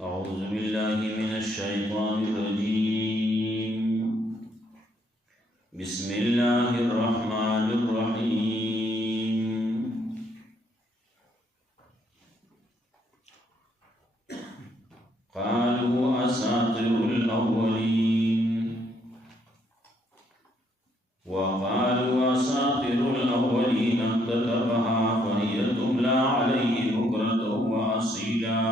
أعوذ بالله من الشيطان الرجيم. بسم الله الرحمن الرحيم. قالوا أساطير الأولين وقالوا أساطير الأولين اكتتبها فهي تملى عليه بكرة وأصيلا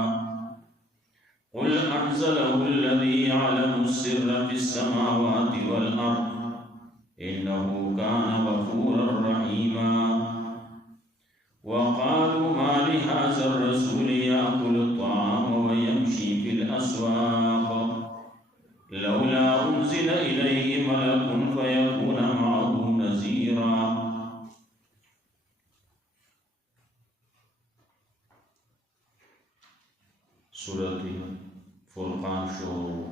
قل أنزله الذي يعلم السر في السماوات والأرض إنه كان غفورا رحيما. وقالوا ما لهذا الرسول يأكل الطعام ويمشي في الأسواق لولا أنزل إليه ملك فيكون معه نذيرا. سورة فرقان شروع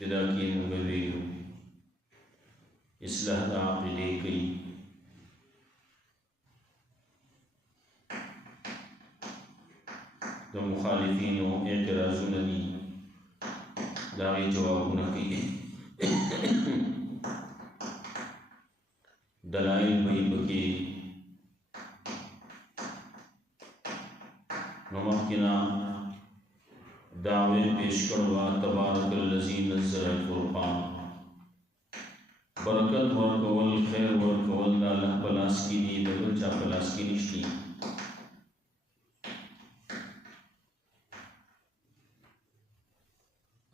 ابتدا کی مغویو اصلاح دا عقیدے کی دا مخالفین و اعتراضون دی داغی جوابون کی دلائل بئی بکی نمکنا دعوے پیش کروا تبارک الذی نزل الفرقان برکت ورکول خیر ورکول دا اللہ پلاس کی دی دبل چا پلاس کی نشتی.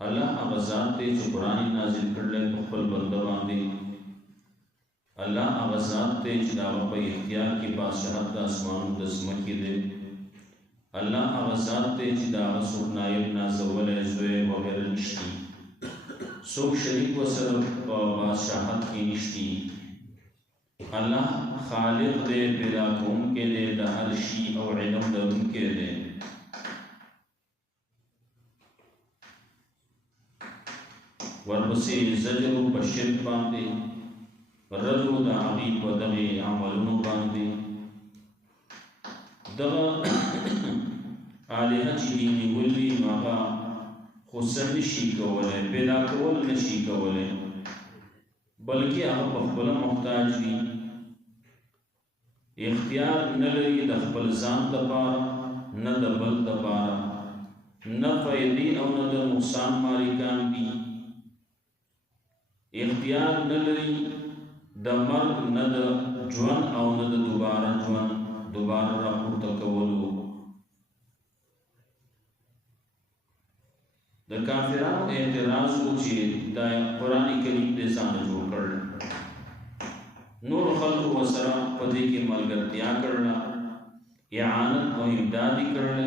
اللہ آغازات تے جو قرآن نازل کر لے پخل بندوان دے اللہ آغازات تے جناب پہ اختیار کی بادشاہت دا اسمان دزمکی دے اللہ آغازات تے جدا سوک نائب نازول ازوے وغیر نشتی سوک شریک و صرف بادشاہت کی نشتی. اللہ خالق دے پیدا کون کے دے دا ہر شی او علم دا ان کے دے. وربسی زجر و بشرک باندے رجو دا عقیب و دغی عملون باندے دغا آلیہ چیدی نیولی ماغا خسن نشی کولے پیدا کول نشی کولے بلکہ آغا بخبلا محتاج دی اختیار نلری دخبل زان دپارا نہ دبل دپارا نہ فیدی او نہ دا نقصان مالکان دی اختیار نلری دا مرد نہ دا جوان او نہ دا دوبارہ جوان دوبارہ راپور تکولو. دا کافران اعتراض ہو چی دا قرآن کریم دے زان جوڑ کرنا نور خلق و سرا پدے کی ملگرتیا کرنا اعانت و امدادی کرنا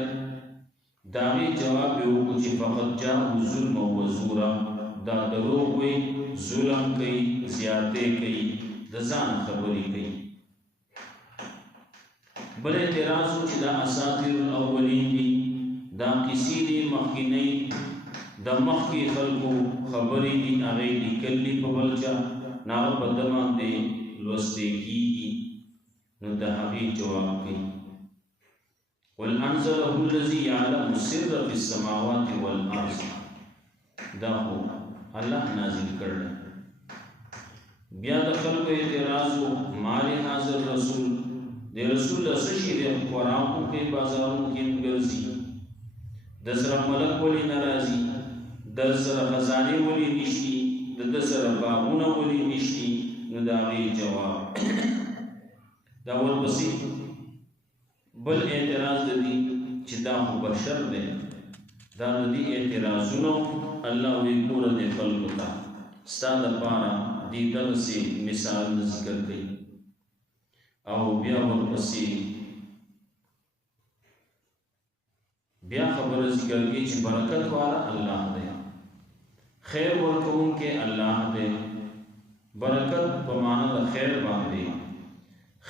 داغی جواب ہو کچھ فقط جاہو ظلم و زورا دا دروغ ہوئی ظلم کئی زیادے کئی دا زان خبری کئی. بل اعتراض ہو چی دا اساطیر الاولین دی دا کسی دی مخینی دا مخی خلقو خبری دی آغی دی کلی پبلچا ناغ بدمان دے لوستے کی نو دا حقی جواب کی. قل انزلہ الذی یعلم السر فی السماوات والارض دا ہو اللہ نازل کرنا. بیا دا خلق اعتراض ہو مال حاضر رسول دے رسول سشی دے قرآن کے بازاروں کی مگرزی دسر ملک ولی نرازی دسر خزانے ولی نشتی دسر باغون ولی نشتی. نو داغی جواب دا ورپسی بل اعتراض دی چی دا خو بشر دے دا دی اعتراضونو اللہ وی کور دے خلقتا ستا دا پارا دی دل سے مثال ذکر گئی او بیا ورپسی بیا خبر ذکر گئی چی برکت والا اللہ دے خیر ورکون کے اللہ دے برکت بمانا دا خیر باندے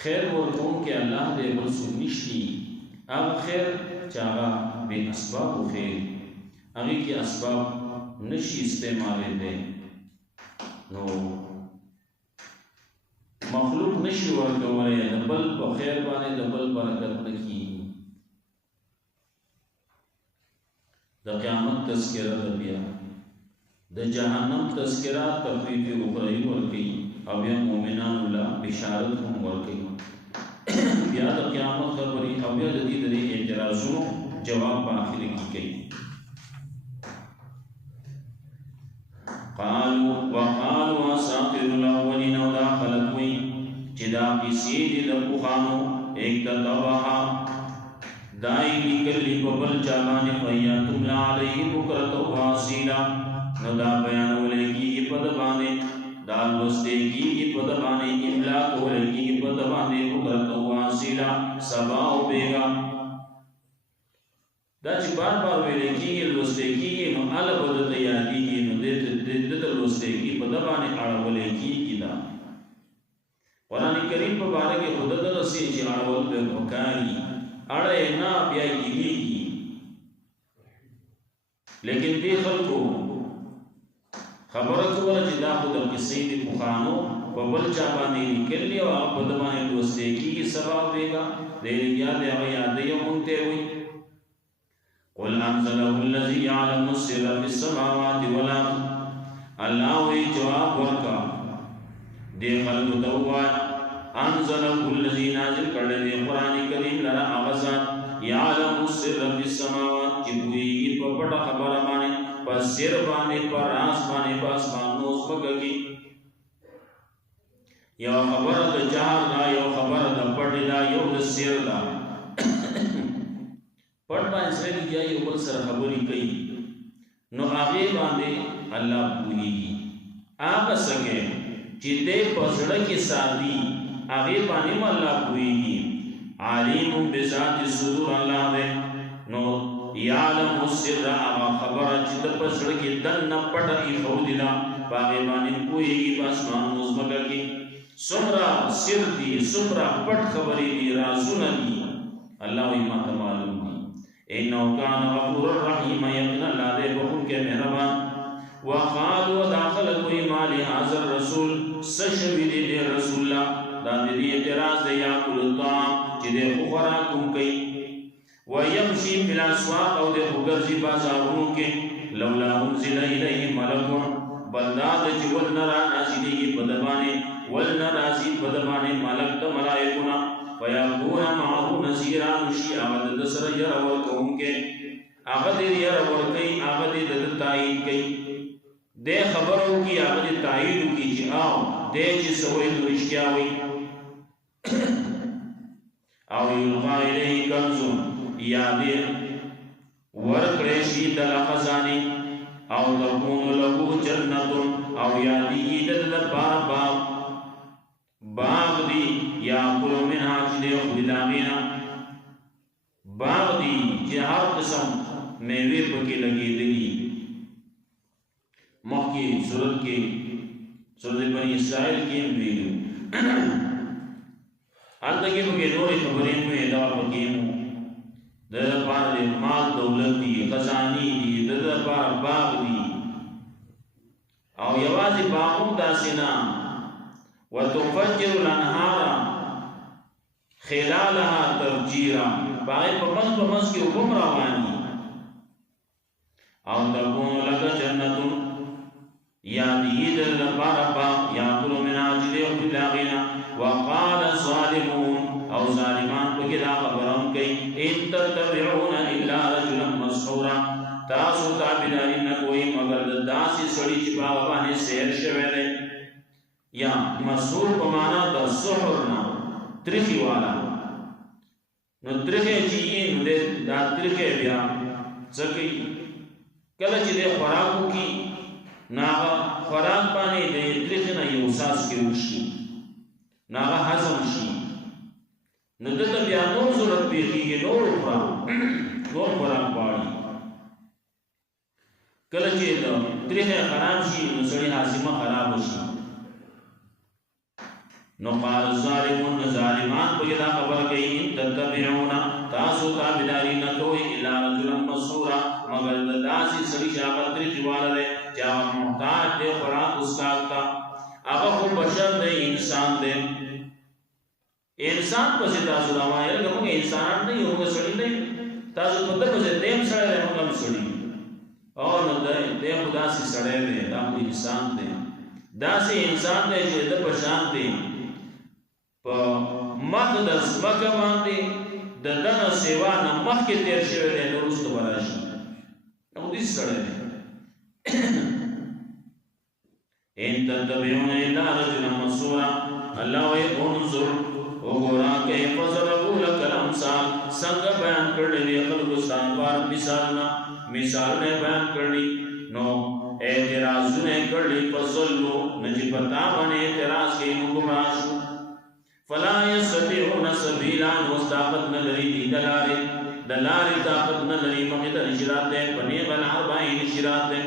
خیر ورکون کے اللہ دے بلسو نشتی آغا خیر چاہا بے اسباب و خیر اگی کی اسباب نشی استعمالے دے نو مخلوق نشي ورکولی د بل په خیر باندې د بل برکت نه کیږي. د قیامت تذکره ده، بیا د جهنم تذکره تخفیف اخروی ورکوي او بیا مؤمنانو له بشارت هم ورکوي. بیا د قیامت خبرې او بیا د دې د اعتراضونو جواب په آخر کې کوي. وقالوا اساطير الاولين ودا خلق وي چې دا کیسې دي د پوهانو اکتتبها دای لیکلي په بل چا باندې فیاتم علیه بکرة واصیلا نو دا بیانول کېږي په د باندې دا لوستل کېږي په د باندې املا کول کېږي په د باندې بکرة واصیلا سبا او بیگا دا چې بار بار ویل کېږي لوستل کېږي نو اله بد یادېږي نو د لوستل کېږي په د باندې اړول کېږي. دا قرآن کریم په باره کې خود دغه سي چې اړول به پکاري اړه نه بیا کېږي، لیکن دې خلکو خبره کوله چې دا خو د کیسې د پوهانو په بل چا باندې لیکلي او هغه په د باندې لوستل کېږي سبا بیګا دې یاد هغه یادې مونږ ته وي. قل انزله الذي يعلم السر في السماوات والارض الله وی جواب ورکا دې خلکو ته وایي انزله الذي نازل کړل دې قران کریم لرا اغزان يعلم السر في السماوات چې وی په پټه خبره باندې په سر باندې په راس باندې په اسمانو سپکږي. یو خبره د جهر دا، یو خبره د پټ دا، یو د سر دا. پټ باندې سره کې یو بل سره خبرې کوي نو هغه باندې الله پوهیږي. هغه څنګه چې دې پسړه کې ساتي هغه باندې الله پوهیږي. عالم بذات الصدور الله دې نو یعلم السر هغه خبره چې د پسړه کې دنه پټه ای خودلا هغه باندې پوهیږي. په اسمانو زمکه کې سمرا سر دي سمرا پټ خبرې دي رازونه دي الله یې ما ته معلوم دي. انه كان غفور الرحيم يقين الله دې بخون کې مهربان. وقالوا داخل کوئی مال هذا الرسول سشبي دې رسول الله دا دې اعتراض دی یا کول طعام چې دې خوراک کوم کوي ويمشي في الاسواق او دې وګرځي بازارونو کې لولا انزل اليه ملك بلداد چې ولنرا نازلېږي په دبانې ولنرا نازل په دبانې ملک د ملائکونه فیکون معه نذیرا نشی هغه د سره یې ورکوم کې هغه دې یې ورکوي هغه دې د تایید کوي دې خبرو کې هغه دې تایید کوي چې او دې چې سوې رښتیا وي. او یلقا الیه کنز یا دې ورکړې شي د خزانه او تكون له جنت او یا دې د باغ دی یا کل منها چې دې خدامینا باغ دی چې هر قسم میوه پکې لګېدلې. مخکې سورۃ بنی اسرائیل کې ویلو هلته کې پکې نورې خبرې مې دا پکې مو د لپاره مال دولت دي خزاني دي د لپاره باغ دي او یوازې باغوم داسې نه وتفجر الانهار خلالها تفجیرا باغ په منځ کې حکم رواني او تكون لك جنت یا دې د لپاره باغ یاکل من اجل خلاغنا. وقال الظالمون او ظالمان په کې دا خبرون کوي ان تتبعون الا رجلا مسحورا تاسو تابعداري نه کوئ مگر د داسې سړي چې په باندې سیر شوی دی یا مسحور په معنا د سحر نه ترخی والا نو ترخی چې نو دا ترخی بیا ځکه کله چې د خوراکو کې ناغه خوراک باندې د ترخی نه یو ساس کې وشي ناغه هضم شي نو دته بیا نور ضرورت پیږي نور خوراک باندې کله چې د ترخی خراب شي نو سړی هاضمه خراب شي. نو قال الظالمون ظالمان په دا خبر کوي ان تتبعون تاسو تابعداري نه کوئ الا رجلا مسحورا مگر د داسې سړي شاګرد ترخی والا چې محتاج دی خوراک استاد تا هغه خو بشر دی انسان دی انسان پسې تاسو راوایي لکه موږ انسانان نه یو، موږ سړي نه یو. تاسو په ده پسې دیم سړی دی، موږ هم سړي یو. او نو دی خو داسې سړی دی، دا خو انسان دی، داسې انسان دی چې د په شان دی په مخ د ځمکه باندې د ده نه سیوا نه مخکې تېر شوی دی، نو وروسته به راشي. نو داسې سړی دی. ان تتبعون الا رجلا مسورا. الله وی انظر وګورا کیف ضربوا لك الامثال، څنګه بیان کړل دي خلکو ستاسو پر مثالونه بیان کړی، نو اعتراضونه کړی، فصلو نجی پتا باندې اعتراض کوي، نو گمراه شو. فلا يستطيعون سبيلا، واستاقت نلري دلاري طاقت نلري مخې ته نشرات دی، پنې بل اربعین نشرات دی.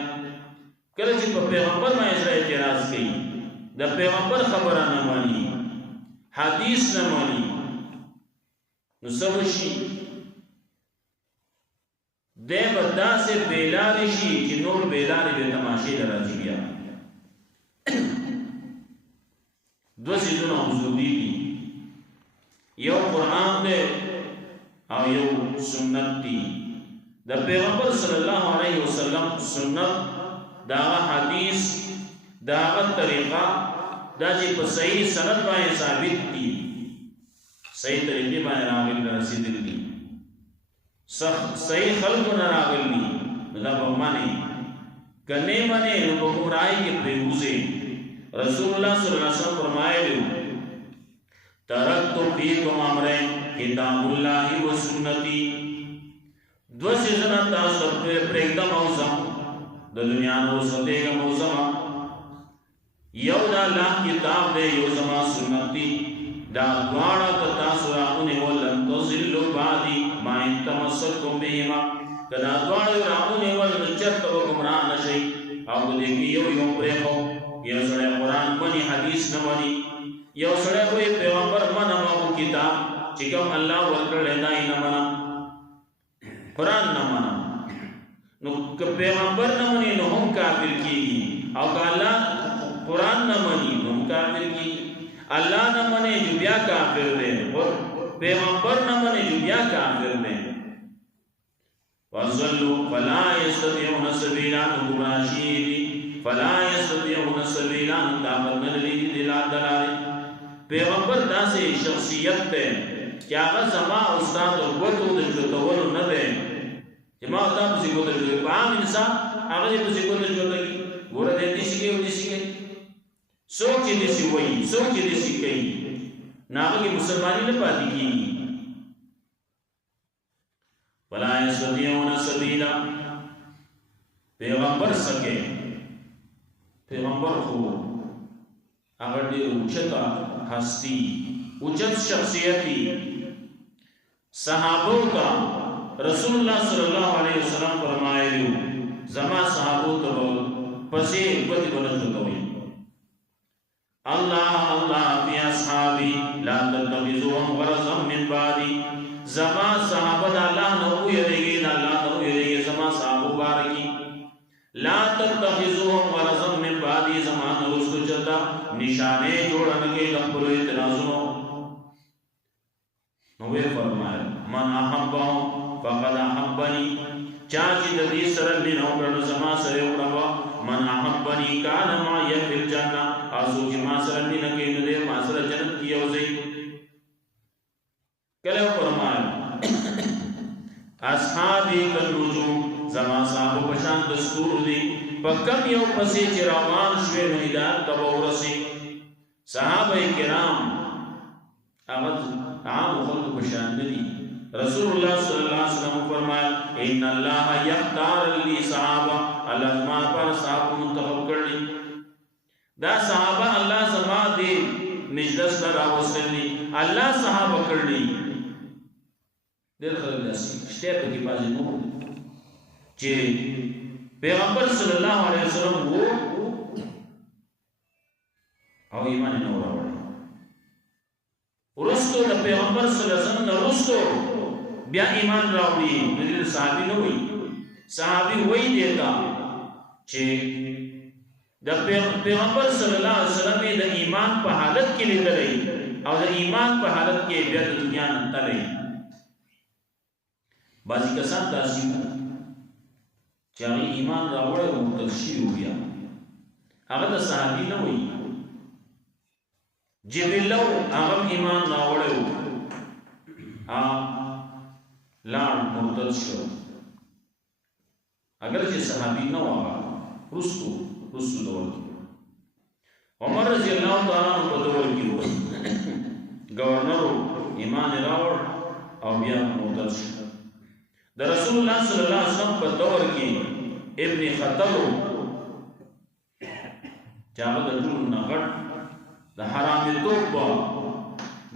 کله چې په پیغمبر باندې سره اعتراض کوي، د پیغمبر خبره نه مانی، حدیث نه مانی، نو څه وشي؟ دی به داسې بېلارې شي چې نور بېلارې به تماشې ته راځي. بیا دوه څیزونه حضوري دي، یو قرآن دی او یو سنت دی. د پیغمبر صلی الله علیه وسلم سنت، داغه حدیث، داغه طریقه، دا چې په صحیح سند باندې ثابت دي، صحیح طریقې باندې راغلي رسیدلي دي، صحیح خلقو نه راغلي، نو دا به ومنئ. که نه منئ نو په ګمراهۍ کې پرېوځئ. رسول الله صلی الله علیه وسلم فرمایلي ترکت فیکم امرین کتاب الله و سنتي. دوه څیزونه تاسو پرېږدم او ځم، د دنیا نه وسوځېږم او ځمه. یو د الله کتاب دی، یو زما سنت دی. دا دواړه که تاسو راونیول لن تضلوا بعدي ما ان تمسکتم بهما. که دا دواړه راونیول نو چېرته به ګمراه نه شئ. او د دې کې یو پرېښو، یو سړی قرآن مني، حدیث نه مني. یو سړی وایي پیغمبر منم او کتاب چې کوم الله ورکړی دا یې نه منم، قرآن نه منم. نو که پیغمبر نه مني نو هم کافر کیږي، او که الله قرآن نه مني نو هم کافر کیږي. الله نه مني جو بیا کافر دی، پیغمبر نه مني جو بیا کافر دی. وَضَلُّوا فَلَا يَسْتَطِيعُونَ سَبِيلًا. گمراه شوي دي، فَلَا يَسْتَطِيعُونَ سَبِيلًا، طاقت نه لري د لارې. پیغمبر داسې شخصیت دی چې هغه زما استاد او ګوتو د جوتولو نه دی چې ما تا پسې ګوته جوړوي. په عام انسان هغه یې پسې ګوته جوړوي، ګوره دی داسې کوي او داسې کوي، څوک چې داسې وایي، څوک چې داسې کوي، نو هغه کې مسلماني نه پاتې کېږي. فلا یستطیعون سبیلا. پیغمبر سکے، پیغمبر خو هغه ډېر اوچته هستی، اوچت شخصیتی. صحابو ته رسول الله صلی الله علیه وسلم فرمایلی زما صحابو ته پسې ګوتې به نه جوتوئ. الله الله فی اصحابی لا تتخذوهم غرضا من بعدی. زما صحابه د الله نه ویریږي، د الله نه ویریږي، زما صحابو بارکی. لا تتخذوهم غرضا من بعدی، زما نه وروسته چېرته نشانې جوړه نه کړئ د خپلو اعتراضونو. نو ویې فرمایل من احبهم فقد احبني. چا چې د دې سره مینه وکړه نو زما سره یې وکړه. من احبني کان معي فی الجنه. او څوک چې ما سره مینه کوي نو دی ما سره جنت کې یو ځای. کله فرمایل اصحابي کالنجوم، زما صحابه په شان د ستورو دي، په کم یو پسې چې روان شوې نو هدایت ته به ورسي. صحابه کرام هغه عام خلکو په شان نه دي. رسول الله صلی الله علیه وسلم فرمایل ان الله یختار لی صحابه. الله زما پر صحابه منتخب کړي. دا صحابه الله زما دې مجلس ته راوستلي، الله صحابه کړي. ډېر خلک داسې شته پکې بعضې نور چې پیغمبر صلی الله علیه وسلم وو او ایمان نه راوړی. وروستو د پیغمبر صلی الله علیه وسلم نه وروستو بیا ایمان راوړي. نو دې صحابي نه وایي، صحابي وایي دې ته چې د پیغمبر صلی الله علیه وسلم د ایمان په حالت کې لیدلی، او د ایمان په حالت کې بیا د دنیا نه تللی بعضې کسان داسې وو چې هغې ایمان راوړی او مرتد شوي وو بیا هغه د صحابي نه وایي جبله و هغه ایمان راوړی وو لاړ مرتد شو اگر چې صحابي نه وو هغه رستو دور کې عمر رضی الله تعالی عنہ په دور کې وو گورنر ایمان راوړ او بیا مرتد شو د رسول الله صلی الله علیه وسلم په دور کې ابن خطر چې هغه د ټولو نه غټ د حرامیتوب په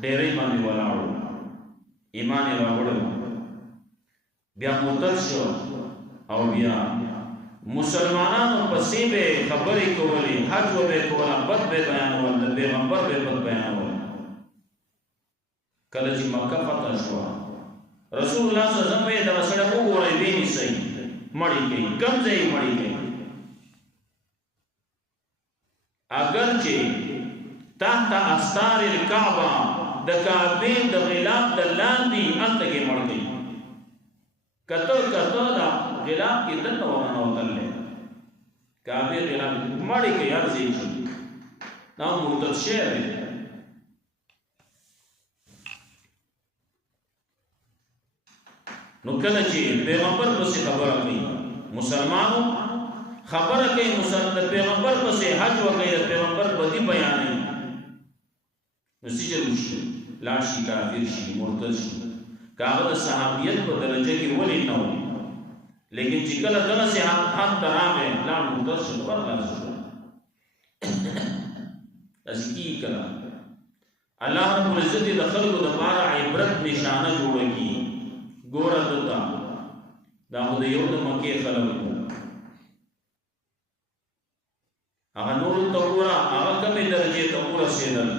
ډېرۍ باندې ولاړ ایمان یې راوړ بیا مرتد شو او بیا مسلمانانو پسې به خبرې کولې حج به کوله بد به بیانول د پیغمبر به بد بیانول کله چې مکه فتح شو رسول الله صلی الله علیه وسلم یې د سره وګورئ به نشي مړی کې کم ځای مړی کې اگر چې تحت استار الكعبه د کعبه د غلاف د لاندې انته کې مړ دی کته دا غلاف کې دنه ونه وتلې کعبه غلاف مړی کې یار زی نو مرتد شه نو کله چې پیغمبر پسې خبره کوي مسلمانو خبره کوي مسلمان پیغمبر پسې حج وکړي پیغمبر بدی بیانې نو سچلو شي لاړ شي کافر شي مرتد شي کاغه د صحابیت په درجه کې ولې نه و لیکن چې کله دغه سي حق تراغه لاړ مرتد شي ورغلا شو ازکی کړه الله رب العزت د خلقو د بار عبرت نشانه جوړوي ګوره دتا دا مو د یو د مکه خلکو هغه نور تورا هغه کومه درجه ته ورسېدل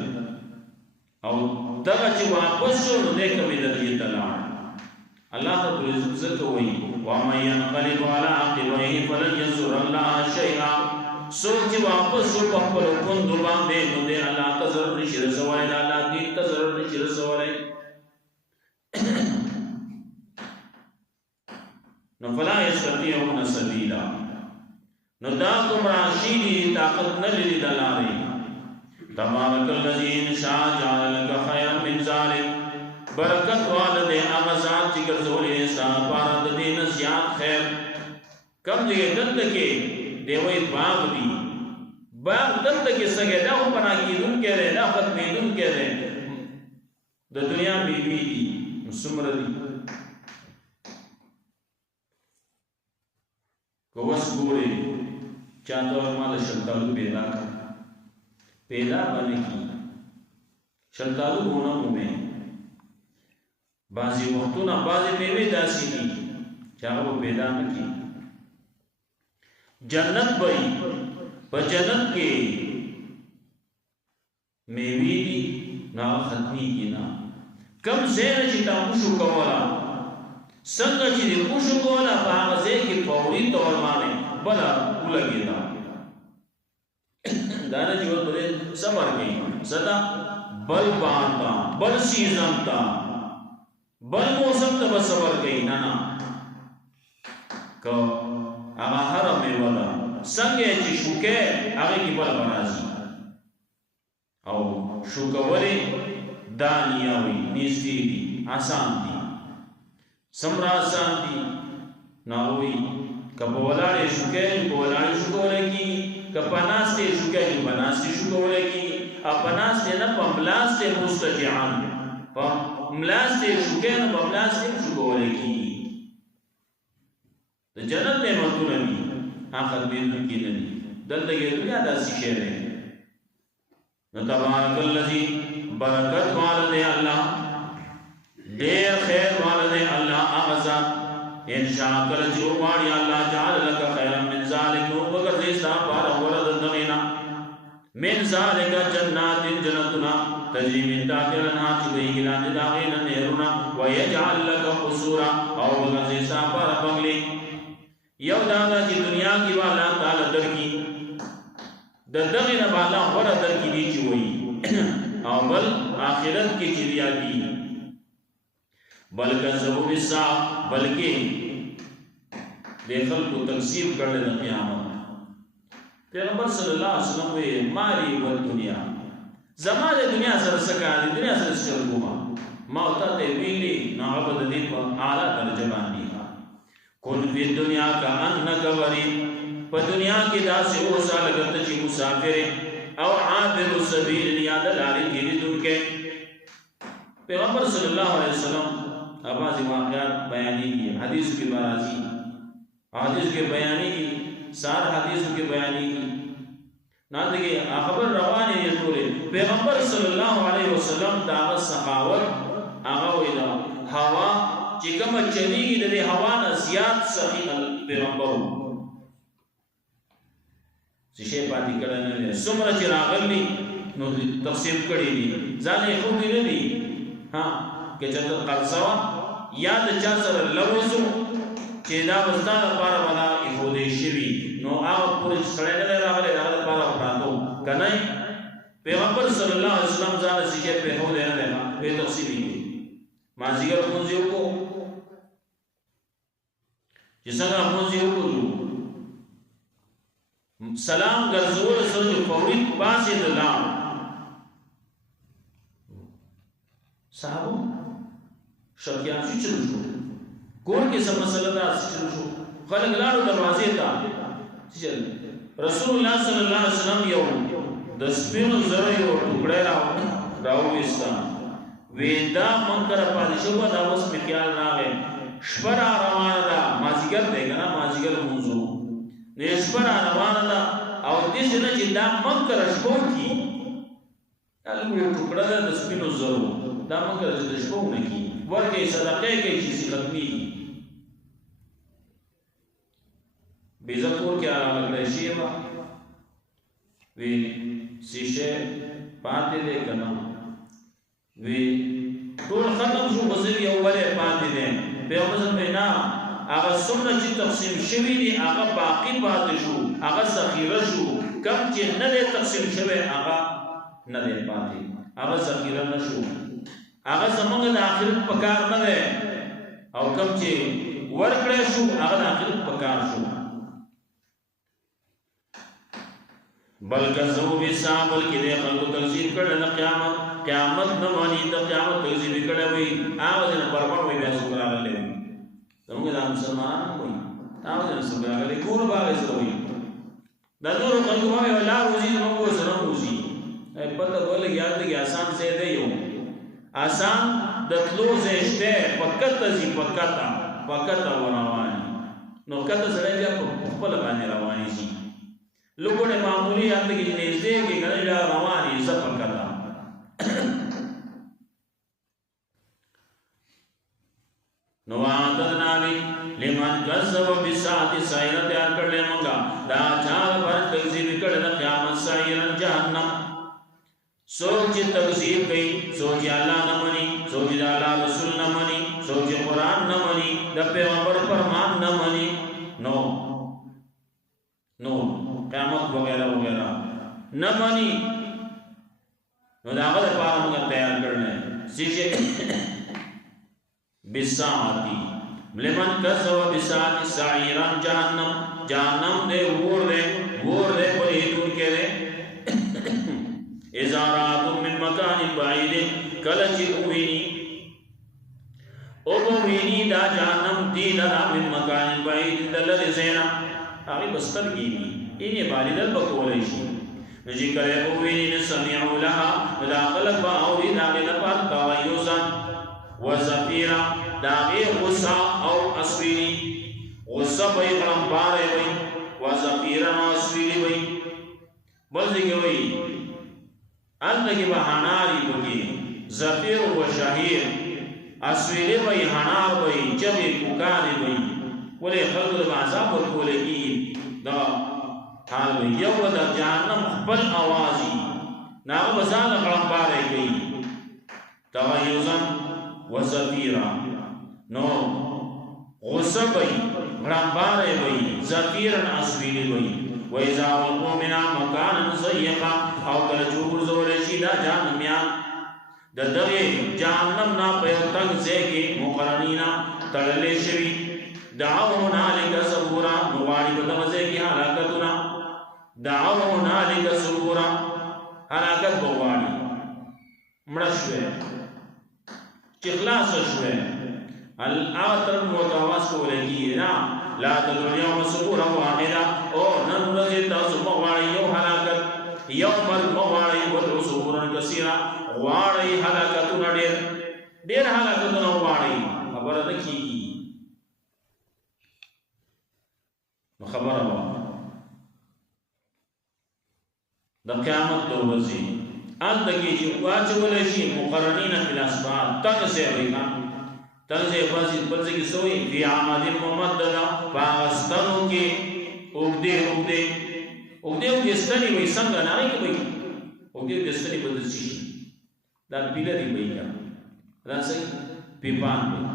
او دغه چې واپس شو نو د کومه درجه ته لاړ الله رب العزت کوي وَمَن يَنقَلِبْ عَلَىٰ عَقِبَيْهِ فَلَن يَضُرَّ اللَّهَ شَيْئًا څوک چې واپس شو په خپل کندو باندې نو د الله ته ضرر نشي رسولی د الله دین ته ضرر نشي رسولی نو فلا يستطيعون سبيلا نو دا گمراه شي طاقت نه لري د لارې تبارک الذی ان شاء جعل لك خيرا من ذلك برکت والده هغه ذات چې ګرځولې انسان لپاره د دین زیات خیر کم دی دلته کې دیوې باغ دی باغ دلته کې څنګه دا په بنا کېدون کې لري دا ختمېدون کې لري د دنیا بیبي دي څومره دي کوس ګوري چاته ورمال شلتالو پیدا باندې کی شلتالو ہونا مومه بعضی وختونه بعضی میوه داسې دي چې هغه پیدا نه کی جنت وای په جنت کې میوه دي نه ختمي کی نه کم زیر چې تاسو کولا څنګه چې د خوشو کوله په هغه ځای کې فوري تور باندې بلا ولګېدا دا نه چې ورته صبر کوي صدا بل باندې بل سیزن تا بل موسم ته صبر کوي نه کو هغه حرم ولا څنګه چې شوکه هغه کې بل برازي او شوکوري دانیاوي نږدې آسان دي سمرا سانتی ناوی کپولاړې شوکې کپولاړې شوکولې کی کپناسته شوکې کپناسته شوکولې کی اپناسته نه پملاسته مستجعان پملاسته شوکې نه پملاسته شوکولې کی د جنت نعمتونه دي هغه دې کې نه دي دلته یې دنیا داسې شی دی نو تبارک الذی برکت والده الله دیر خیر والده الله اغزا انشاء کر جو ماڑی اللہ جعل لك خیرا من ذالک نو بگر زیستا پارا ورد دغینا من ذالک جنات جنتنا تجری من تاکر انہا چبہی گلان داغینا نیرونا ویجعل لك قصورا او بگر زیستا پارا بنگلی یو دادا جی دنیا کی والا تعالی در کی دغینا بالا ورد در کی دی چوئی او بل آخرت کی چریا دی بلکہ ضرور سا بلکہ دیکھل کو تقسیم کرنے دا قیامت پیغمبر صلی اللہ علیہ وسلم وی مالی والدنیا زمان دنیا سر سکا دی دنیا سر سکا موتا تے ویلی نعبد دی پر اعلیٰ درجہ باندی کن فی دنیا کا انکا غریب پا دنیا کی دا سے او سال لگتا چی مسافر او عابر السبیل نیاد لاری تیری دن کے پیغمبر صلی اللہ علیہ وسلم ابازی واقعات بیانی کی حدیث کی برازی حدیث کے بیانی کی سار حدیث کے بیانی کی نہ دیکھے خبر روانی یہ تولے پیغمبر صلی اللہ علیہ وسلم دعوت سخاوت آغاویدہ ہوا چکم چلی گی دے ہوانا زیاد سخی پیغمبر سشے پاتی کرنے لے سمرہ چراغل لی تقسیم کری لی زانے خوبی لی ہاں کہ چندر قرصوا یاد چاثر لوزو چیدہ بستان پارا بنا افودے شوی نو آوات پوری سڑے نلے راغلے راغلے پارا پراتو کنائی پیغمبر صلی اللہ علیہ وسلم زانے سشے پہ ہو دینا لینا پہ تقسیمی کی مازیگر منزیو کو جسنگا منزیو کو جو سلام گرزول سر جو فوری باسی دلام صحابو شکیان شو چلو شو کون کی سب مسئلہ دا چلو شو خلق لارو دروازے تا رسول اللہ صلی اللہ علیہ وسلم یو دسپین زرائی و ٹکڑے راو ویستان ویدہ منکر پادشو با دا وس میں خیال راگے شپر آروانا دا مازیگر دے گا نا مازیگر منزو نیشپر آروانا دا او دیش نا چی دا منکر شپو کی علموی ٹکڑا دا دسپینو زرو دا منکر شپو نکی ورکی صدقے کے چیزی ختمی بیزتور کیا لگ رہے شیبا وی سیشے پاتے دے کنا وی طول ختم شو بزر یو ولے پاتے دے پیغمبر میں نا آغا سمنا چی تقسیم شوی دی آغا باقی پاتے شو آغا ذخیرہ شو کم چی ندے تقسیم شوی آغا ندے پاتے آغا ذخیرہ نشو آغا زمانگ دا آخرت پکار ندے او کم چی ورکڑے شو آغا دا آخرت پکار شو بلکہ زو بیسا بلکہ دے خلقو تقسیم کرنے قیامت نمانی تا قیامت تقسیم کرنے ہوئی آوازین پرپر ہوئی بے سکر آگا لے زمانگی دا مسلمان ہوئی آوازین سکر آگا لے کون باغی سر ہوئی دا دور خلقو باوی اللہ روزی زمانگو سرم روزی پتہ بولے گیا دے گیا آسان سے دے یوں آسان دتلو زیشتے پکتا زی پکتا و روانی نو کتا سڑے جا پل بانے روانی زی لوگوں نے معمولی اندگی جنیز دے کہ گنجا روانی سفر کرتا نوعددنا لمن کذب بالساعة سائرہ تیار کر لے منگا دا چار پر تکذیب کر دا قیامت سائرہ جہنم سوچ تکذیب گئی سوچ اللہ نہ منی سوچ اللہ رسول نہ منی سوچ قرآن نہ منی دا پیغمبر فرمان نہ منی نو قیامت وغیرہ وغیرہ نہ مانی نو داغت پارا مگر تیار کرنے سیشے بساعتی لمن کذب بساعتی سعیران جہنم دے وور دے پریتون کے دے ازاراتم من مکان بعید کلچ اوینی دا جہنم دین دا من مکان بعید دلر زینا آگی بستر گیمی اینی بالیدل بکولیشی نجی کرے اوینی نسمیعو لها نداخلق با اولی داغی لپار تغیوزا وزفیرا داغی غصہ او اسویلی غصہ بای غرمبارے بای وزفیرا و اسویلی بای بلدی گوئی اندگی با حناری بکی زفیر و شہیر اسویلی بای حنار بای جبی پکاری بای ولی خلق دا عذاب ورکولے کی دا حال بای یو دا جہنم خبل آوازی ناغ بزان غرمبارے گئی تغیوزن و زفیرا نو غصہ بئی غرمبارے بئی زفیرن اسویلی بئی و ازا والقو منا مکانا زیقا او کل چوبر زورشی دا جہنمیان د دغه جهنم نه په یو تنګ ځای کې مقرنینا تړلې شوي دعوا هنالک ثبورا نو غواړي په دغه ځای کې هلاکتونه دعوا هنالک ثبورا هلاکت به غواړي مړه شوې چې خلاص شوې الاتر متواس کولګي نه لا تدعوا اليوم ثبورا واحدا او نن ورځې تاسو مغواړي یو هلاکت یوم المغواړي ودعوا ثبورا کثیرا غواړي هلاکتونه ډېر هلاکتونه غواړي خبره نه کیږي خبره وه د قیامت د ورځې هلته کې چې واچولی شي مقرنین فی الاسفار تنګ ځای وي تنګ ځای بل ځای کې څه وي فی عمد ممدده په هغه ستنو کې اوږدې ستنې وي څنګه نه هغې کې وي اوږدې ستنې به داسې شي دا پیلرې وي که دا څه پیپان وي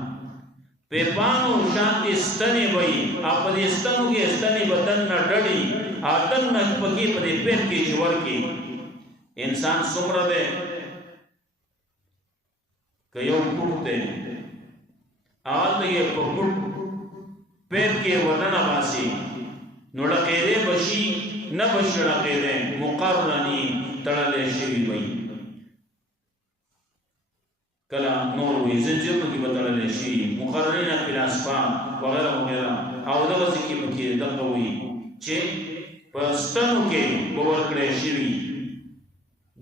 پیپانو شانتی ستنی بئی آپ دې ستنو کې ستنی بدن نه ډډي ادن نه پکې په دې پیر کې جوړ کې انسان څومره ده کيو پټ ده آل دې په پټ پیر کې ورننه باسي نو لکه بشي نه بشړه کې مقرنی تړلې شي وي کلا نور وی زنجیرونو کې بدلل شي مقررین فی الاسفار وغیرہ وغیرہ او دغه ځکه پکې دغه وی چې پستانو کې ورکړې شي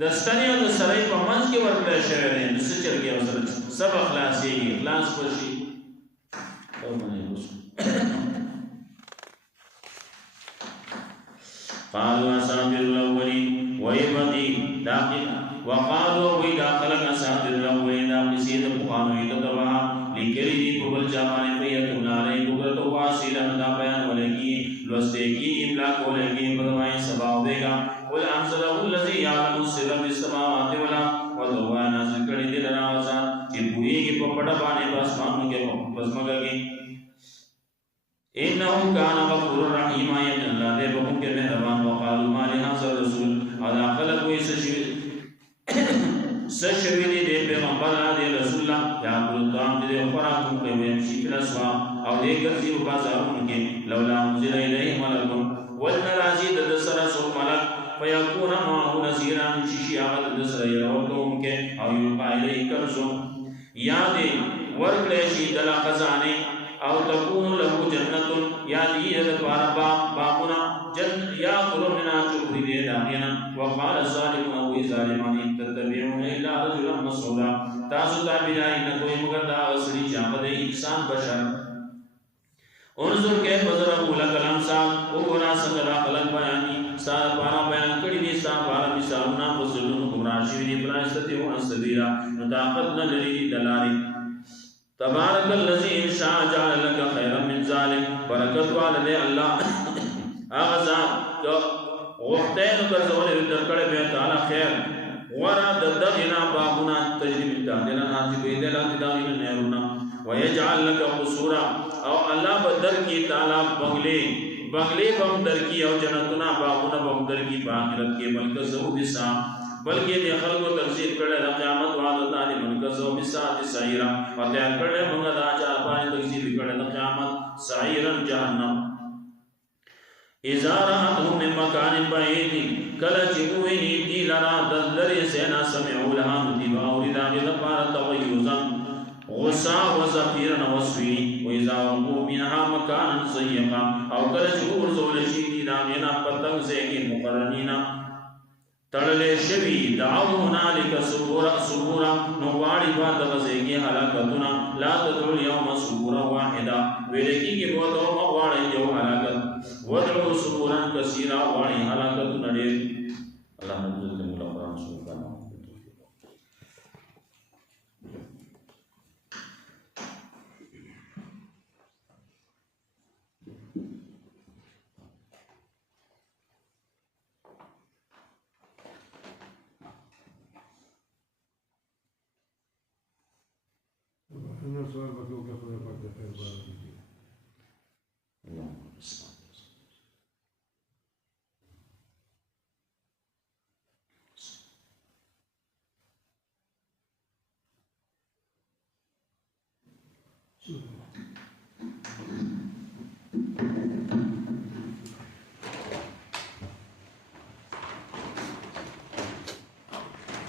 د ستنیو د سړی په منځ کې ورکړې شوی دی د څه چرګي او سره سب اخلاصي اخلاص پشي او باندې قالوا اساطير الاولين ويبدي داخل وقالوا وإذا خلق أساطير الأولين قصيدة بخانو يتدبها لكريدي قبل جامعين فيتون عليه بكرة واسيلة مدى بيان ولكي لوستيكي إملاك ولكي بدوائن سباو بيغا والأنزله الذي يعلم السر في السماوات والأرض ودوائن نازل کړي دي لنا وزان چې پوهیږي په پټه باندې باسمانو کې پسمګه کې إنه كان غفور رحيم أيضا الله دې بهم کې مهربان وقالوا ما لهذا الرسول هذا خلق ويسشوي سشوی دی پیغمبر دی رسول اللہ یا قلتان دی خوراکم کے ویمشی فی الاسواق او دی گرزی و بازارون کے لولا انزل الیہ ملکن والنرازی ددسر سو ملک فیکون معاہو نزیران شیشی آغا ددسر یروکم کے او یلقا الیہ کرزو یا دی ورکلیشی دل خزانے او تکون له جنتن یا دی دپار باقنا جن یا قرمنا چکری دی داغینا وقال الظالمون اوی ظالمان تتبعون الا رجلا مسعودا تاسو تابعائی نکوئی مگر دا غسری چاپد انسان بشر انظر کیف ضربوا لك الامثال وګورا څنګه دا خلق بیانې سار پارا بیان کړی دي سار پارا مثالونه فصلون گمراه شوي دي بلایستي او سبیلا طاقت نه لري دلاري تبارك الذي ان شاء جعل لك خيرا من ذلك برکت والده الله اغزا جو وختین ګرځول درکړې به تعالی خیر ورا دغنا بابنا تجربه دادنا نازي بيدل دغنا نهرنا ويجعل لك قصورا او الله بدر کی تعالی بنگلے بم در کی او جنتنا باغنا بم در کی باخرت کے ملک زو بسا بلکہ دے خلق تفسیر کړه د قیامت وعده تعالی ملک زو بسا سایرا فتح کړه موږ دا چا باندې تفسیر کړه د قیامت سایرا جهنم اذا راتهم من مكان بعيد کله چې ویني دی لرا دلری سینا سمعوا لها مدبا اوردا غفار تويزا غصا وزفيرا وسوي واذا وقوا منها مكانا ضيقا او کله چې ورزول شي دی نامنا پتنګ زېږي مقرنینا تړلې شوی دعوا هنالك سبورا نو واړي با د زېږي هلاکتنا لا تدعوا اليوم سبورا واحدا ویلکیږي بو ته واړي یو هلاکت ودعوا سبورا كثيرا واړي هلاکتنا ډېر الله عز وجل قرآن سبحانه أنا سؤال بقول كيف أنا بقدر في البلد. اللهم صل شو